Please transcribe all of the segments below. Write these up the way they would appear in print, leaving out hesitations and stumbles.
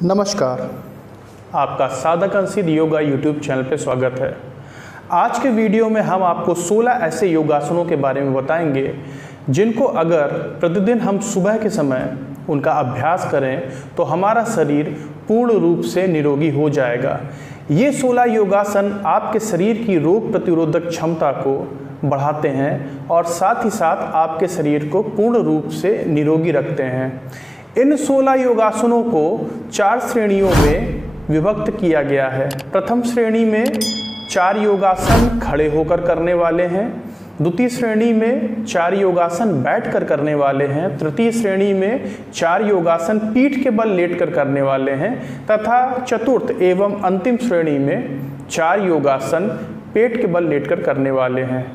नमस्कार, आपका साधक अंशित योगा यूट्यूब चैनल पे स्वागत है। आज के वीडियो में हम आपको 16 ऐसे योगासनों के बारे में बताएंगे जिनको अगर प्रतिदिन हम सुबह के समय उनका अभ्यास करें तो हमारा शरीर पूर्ण रूप से निरोगी हो जाएगा। ये 16 योगासन आपके शरीर की रोग प्रतिरोधक क्षमता को बढ़ाते हैं और साथ ही साथ आपके शरीर को पूर्ण रूप से निरोगी रखते हैं। इन 16 योगासनों को 4 श्रेणियों में विभक्त किया गया है। प्रथम श्रेणी में 4 योगासन खड़े होकर करने वाले हैं, द्वितीय श्रेणी में 4 योगासन बैठकर करने वाले हैं, तृतीय श्रेणी में 4 योगासन पीठ के बल लेटकर करने वाले हैं तथा चतुर्थ एवं अंतिम श्रेणी में 4 योगासन पेट के बल लेटकर करने वाले हैं।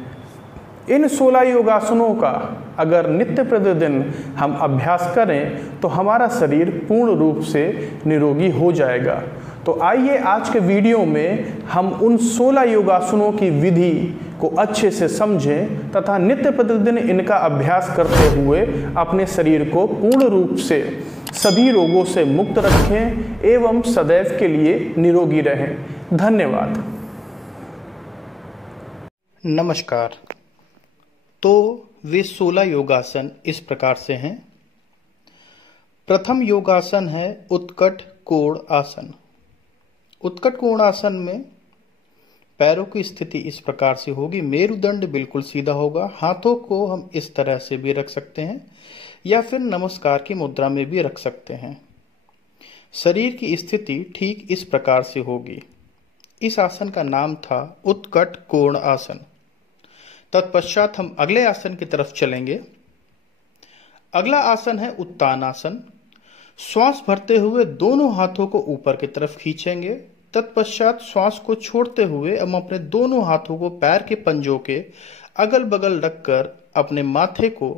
इन 16 योगासनों का अगर नित्य प्रतिदिन हम अभ्यास करें तो हमारा शरीर पूर्ण रूप से निरोगी हो जाएगा। तो आइए आज के वीडियो में हम उन 16 योगासनों की विधि को अच्छे से समझें तथा नित्य प्रतिदिन इनका अभ्यास करते हुए अपने शरीर को पूर्ण रूप से सभी रोगों से मुक्त रखें एवं सदैव के लिए निरोगी रहें। धन्यवाद। नमस्कार। तो वे 16 योगासन इस प्रकार से हैं। प्रथम योगासन है उत्कट कोण आसन। उत्कट कोण आसन में पैरों की स्थिति इस प्रकार से होगी। मेरुदंड बिल्कुल सीधा होगा। हाथों को हम इस तरह से भी रख सकते हैं या फिर नमस्कार की मुद्रा में भी रख सकते हैं। शरीर की स्थिति ठीक इस प्रकार से होगी। इस आसन का नाम था उत्कट कोण आसन। तत्पश्चात हम अगले आसन की तरफ चलेंगे। अगला आसन है उत्तानासन। श्वास भरते हुए दोनों हाथों को ऊपर की तरफ खींचेंगे। तत्पश्चात श्वास को छोड़ते हुए हम अपने दोनों हाथों को पैर के पंजों के अगल बगल रखकर अपने माथे को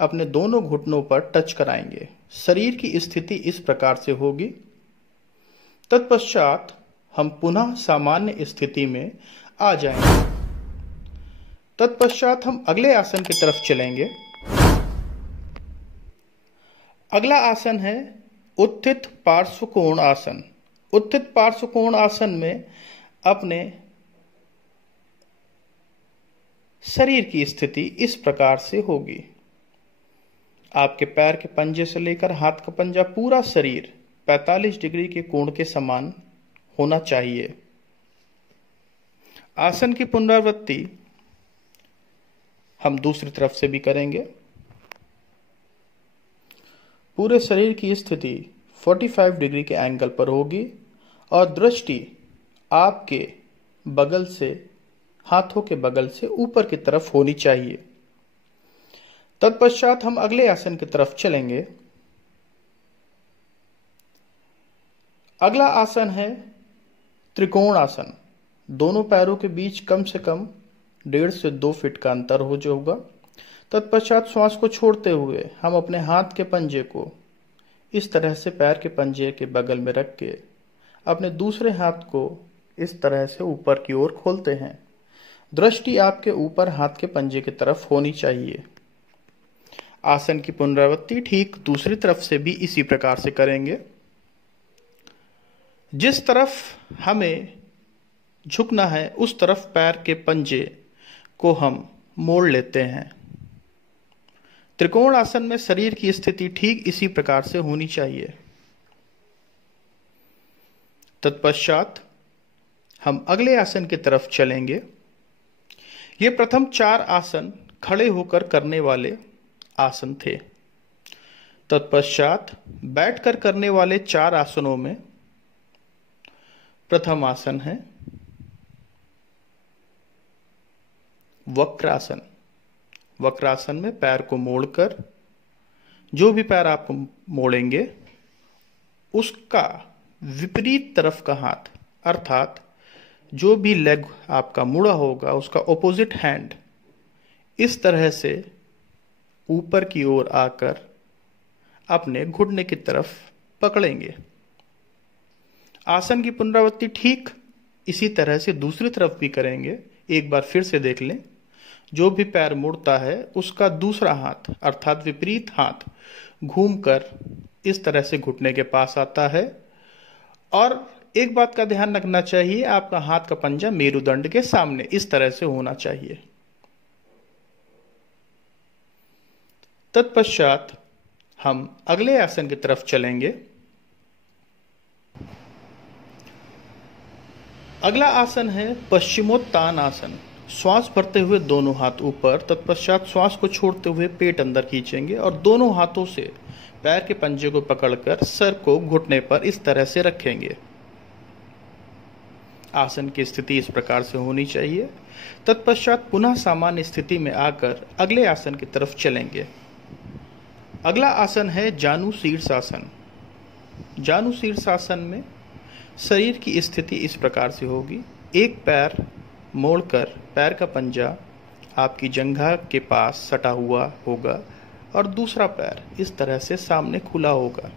अपने दोनों घुटनों पर टच कराएंगे। शरीर की स्थिति इस प्रकार से होगी। तत्पश्चात हम पुनः सामान्य स्थिति में आ जाएंगे। तत्पश्चात हम अगले आसन की तरफ चलेंगे। अगला आसन है उत्थित पार्श्व कोण आसन। उत्थित पार्श्व कोण आसन में अपने शरीर की स्थिति इस प्रकार से होगी। आपके पैर के पंजे से लेकर हाथ का पंजा पूरा शरीर 45 डिग्री के कोण के समान होना चाहिए। आसन की पुनरावृत्ति हम दूसरी तरफ से भी करेंगे। पूरे शरीर की स्थिति 45 डिग्री के एंगल पर होगी और दृष्टि आपके बगल से, हाथों के बगल से ऊपर की तरफ होनी चाहिए। तत्पश्चात हम अगले आसन की तरफ चलेंगे। अगला आसन है त्रिकोण आसन। दोनों पैरों के बीच कम से कम 1.5 से 2 फीट का अंतर हो जो होगा। तत्पश्चात श्वास को छोड़ते हुए हम अपने हाथ के पंजे को इस तरह से पैर के पंजे के बगल में रख के अपने दूसरे हाथ को इस तरह से ऊपर की ओर खोलते हैं। दृष्टि आपके ऊपर हाथ के पंजे की तरफ होनी चाहिए। आसन की पुनरावृत्ति ठीक दूसरी तरफ से भी इसी प्रकार से करेंगे। जिस तरफ हमें झुकना है उस तरफ पैर के पंजे को हम मोड़ लेते हैं। त्रिकोण आसन में शरीर की स्थिति ठीक इसी प्रकार से होनी चाहिए। तत्पश्चात हम अगले आसन की तरफ चलेंगे। ये प्रथम 4 आसन खड़े होकर करने वाले आसन थे। तत्पश्चात बैठकर करने वाले 4 आसनों में प्रथम आसन है वक्रासन। वक्रासन में पैर को मोड़कर, जो भी पैर आप मोड़ेंगे उसका विपरीत तरफ का हाथ, अर्थात जो भी लेग आपका मुड़ा होगा उसका ऑपोजिट हैंड इस तरह से ऊपर की ओर आकर अपने घुटने की तरफ पकड़ेंगे। आसन की पुनरावृत्ति ठीक इसी तरह से दूसरी तरफ भी करेंगे। एक बार फिर से देख लें। जो भी पैर मुड़ता है उसका दूसरा हाथ अर्थात विपरीत हाथ घूमकर इस तरह से घुटने के पास आता है और एक बात का ध्यान रखना चाहिए, आपका हाथ का पंजा मेरुदंड के सामने इस तरह से होना चाहिए। तत्पश्चात हम अगले आसन की तरफ चलेंगे। अगला आसन है पश्चिमोत्तान आसन। श्वास भरते हुए दोनों हाथ ऊपर, तत्पश्चात श्वास को छोड़ते हुए पेट अंदर खींचेंगे और दोनों हाथों से पैर के पंजे को पकड़कर सर को घुटने पर इस तरह से रखेंगे। आसन की स्थिति इस प्रकार से होनी चाहिए। तत्पश्चात पुनः सामान्य स्थिति में आकर अगले आसन की तरफ चलेंगे। अगला आसन है जानु शीर्षासन। जानु शीर्षासन में शरीर की स्थिति इस प्रकार से होगी। एक पैर मोड़कर पैर का पंजा आपकी जंघा के पास सटा हुआ होगा और दूसरा पैर इस तरह से सामने खुला होगा।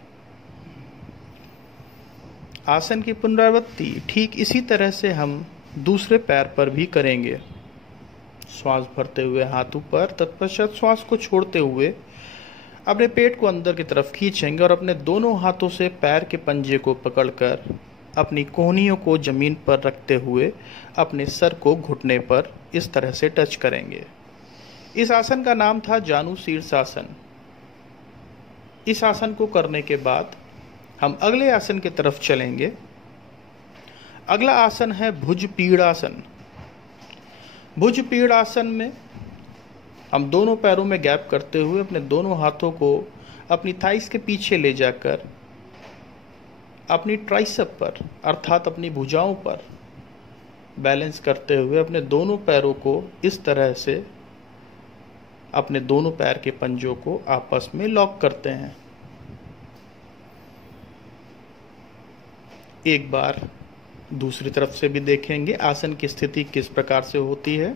आसन की पुनरावृत्ति ठीक इसी तरह से हम दूसरे पैर पर भी करेंगे। श्वास भरते हुए हाथ ऊपर, तत्पश्चात श्वास को छोड़ते हुए अपने पेट को अंदर की तरफ खींचेंगे और अपने दोनों हाथों से पैर के पंजे को पकड़कर अपनी कोहनियों को जमीन पर रखते हुए अपने सर को घुटने पर इस तरह से टच करेंगे। इस आसन का नाम था जानु शीर्षासन। इस आसन को करने के बाद हम अगले आसन की तरफ चलेंगे। अगला आसन है भुज पीड़ासन। भुज पीड़ासन में हम दोनों पैरों में गैप करते हुए अपने दोनों हाथों को अपनी थाइस के पीछे ले जाकर अपनी ट्राइसेप पर अर्थात अपनी भुजाओं पर बैलेंस करते हुए अपने दोनों पैरों को इस तरह से अपने दोनों पैर के पंजों को आपस में लॉक करते हैं। एक बार दूसरी तरफ से भी देखेंगे आसन की स्थिति किस प्रकार से होती है।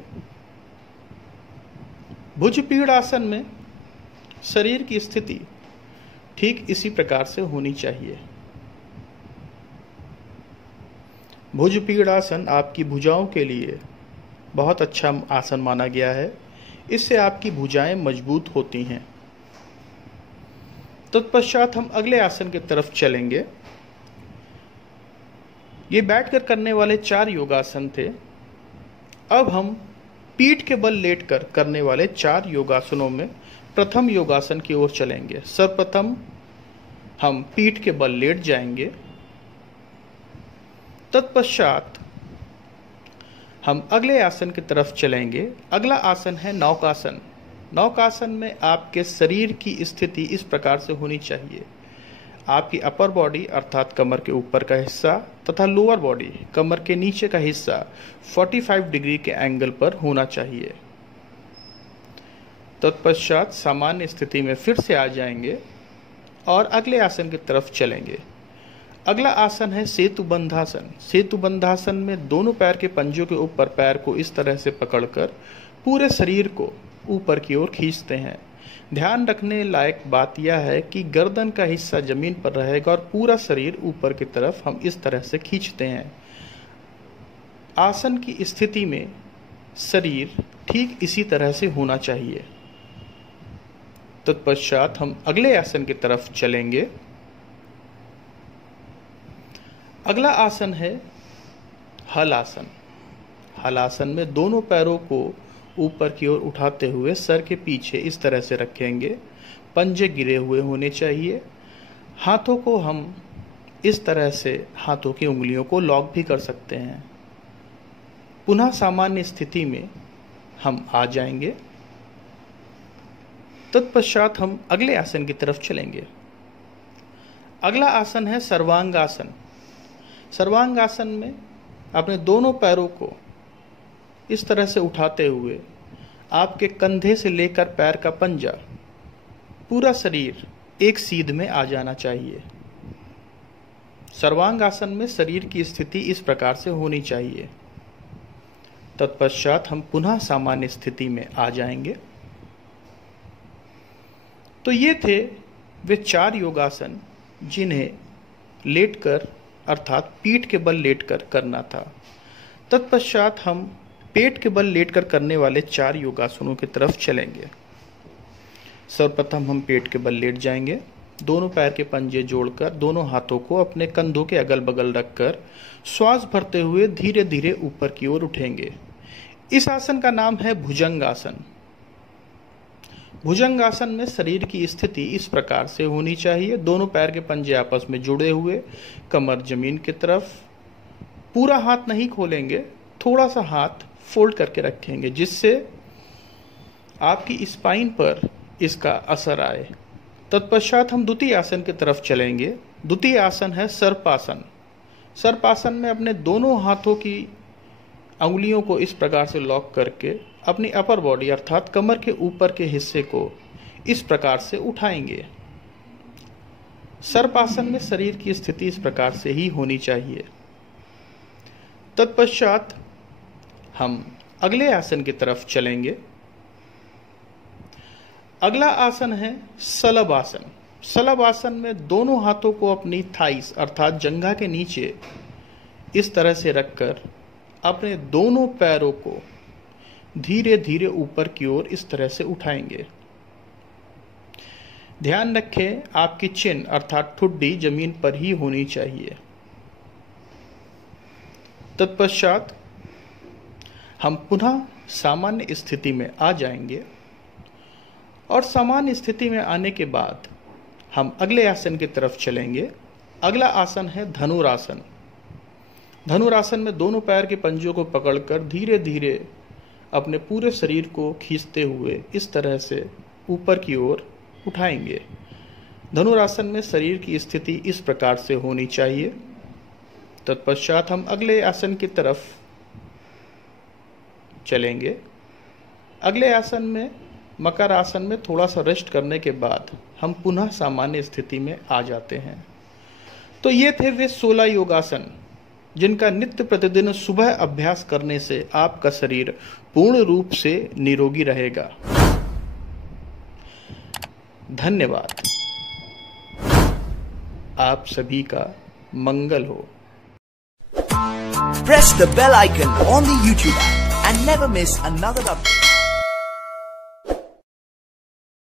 भुजपीड़ आसन में शरीर की स्थिति ठीक इसी प्रकार से होनी चाहिए। भुजपीड़ आसन आपकी भुजाओं के लिए बहुत अच्छा आसन माना गया है। इससे आपकी भुजाएं मजबूत होती हैं। तत्पश्चात हम अगले आसन की तरफ चलेंगे। ये बैठकर करने वाले 4 योगासन थे। अब हम पीठ के बल लेटकर करने वाले 4 योगासनों में प्रथम योगासन की ओर चलेंगे। सर्वप्रथम हम पीठ के बल लेट जाएंगे। तत्पश्चात हम अगले आसन की तरफ चलेंगे। अगला आसन है नौकासन। नौकासन में आपके शरीर की स्थिति इस प्रकार से होनी चाहिए। आपकी अपर बॉडी अर्थात कमर के ऊपर का हिस्सा तथा लोअर बॉडी कमर के नीचे का हिस्सा 45 डिग्री के एंगल पर होना चाहिए। तत्पश्चात सामान्य स्थिति में फिर से आ जाएंगे और अगले आसन की तरफ चलेंगे। अगला आसन है सेतुबंधासन। सेतुबंधासन में दोनों पैर के पंजों के ऊपर पैर को इस तरह से पकड़कर पूरे शरीर को ऊपर की ओर खींचते हैं। ध्यान रखने लायक बात यह है कि गर्दन का हिस्सा जमीन पर रहेगा और पूरा शरीर ऊपर की तरफ हम इस तरह से खींचते हैं। आसन की स्थिति में शरीर ठीक इसी तरह से होना चाहिए। तत्पश्चात हम अगले आसन की तरफ चलेंगे। अगला आसन है हल आसन। हल आसन में दोनों पैरों को ऊपर की ओर उठाते हुए सर के पीछे इस तरह से रखेंगे। पंजे गिरे हुए होने चाहिए। हाथों को हम इस तरह से हाथों की उंगलियों को लॉक भी कर सकते हैं। पुनः सामान्य स्थिति में हम आ जाएंगे। तत्पश्चात हम अगले आसन की तरफ चलेंगे। अगला आसन है सर्वांगासन। सर्वांगासन में अपने दोनों पैरों को इस तरह से उठाते हुए आपके कंधे से लेकर पैर का पंजा पूरा शरीर एक सीध में आ जाना चाहिए। सर्वांगासन में शरीर की स्थिति इस प्रकार से होनी चाहिए। तत्पश्चात हम पुनः सामान्य स्थिति में आ जाएंगे। तो ये थे वे 4 योगासन जिन्हें लेटकर अर्थात पीठ के बल लेटकर करना था। तत्पश्चात हम पेट के बल लेटकर करने वाले 4 योगासनों की तरफ चलेंगे। सर्वप्रथम हम पेट के बल लेट जाएंगे। दोनों पैर के पंजे जोड़कर दोनों हाथों को अपने कंधों के अगल बगल रखकर श्वास भरते हुए धीरे धीरे ऊपर की ओर उठेंगे। इस आसन का नाम है भुजंगासन। भुजंगासन में शरीर की स्थिति इस प्रकार से होनी चाहिए। दोनों पैर के पंजे आपस में जुड़े हुए, कमर जमीन की तरफ, पूरा हाथ नहीं खोलेंगे, थोड़ा सा हाथ फोल्ड करके रखेंगे जिससे आपकी स्पाइन पर इसका असर आए। तत्पश्चात हम द्वितीय आसन की तरफ चलेंगे। द्वितीय आसन है सर्पासन। सर्पासन में अपने दोनों हाथों की अंगुलियों को इस प्रकार से लॉक करके अपनी अपर बॉडी अर्थात कमर के ऊपर के हिस्से को इस प्रकार से उठाएंगे। सर्पासन में शरीर की स्थिति इस प्रकार से ही होनी चाहिए। तत्पश्चात हम अगले आसन की तरफ चलेंगे। अगला आसन है शलभ आसन। शलभ आसन में दोनों हाथों को अपनी थाइस अर्थात जंघा के नीचे इस तरह से रखकर अपने दोनों पैरों को धीरे धीरे ऊपर की ओर इस तरह से उठाएंगे। ध्यान रखें आपकी चिन अर्थात ठुड्डी जमीन पर ही होनी चाहिए। तत्पश्चात हम पुनः सामान्य स्थिति में आ जाएंगे और सामान्य स्थिति में आने के बाद हम अगले आसन की तरफ चलेंगे। अगला आसन है धनुरासन। धनुरासन में दोनों पैर के पंजों को पकड़कर धीरे धीरे अपने पूरे शरीर को खींचते हुए इस तरह से ऊपर की ओर उठाएंगे। धनुरासन में शरीर की स्थिति इस प्रकार से होनी चाहिए। तत्पश्चात हम अगले आसन की तरफ चलेंगे। अगले आसन में मकर आसन में थोड़ा सा रेस्ट करने के बाद हम पुनः सामान्य स्थिति में आ जाते हैं। तो ये थे वे 16 योगासन जिनका नित्य प्रतिदिन सुबह अभ्यास करने से आपका शरीर पूर्ण रूप से निरोगी रहेगा। धन्यवाद। आप सभी का मंगल हो। Press the bell icon on the YouTube app and never miss another update.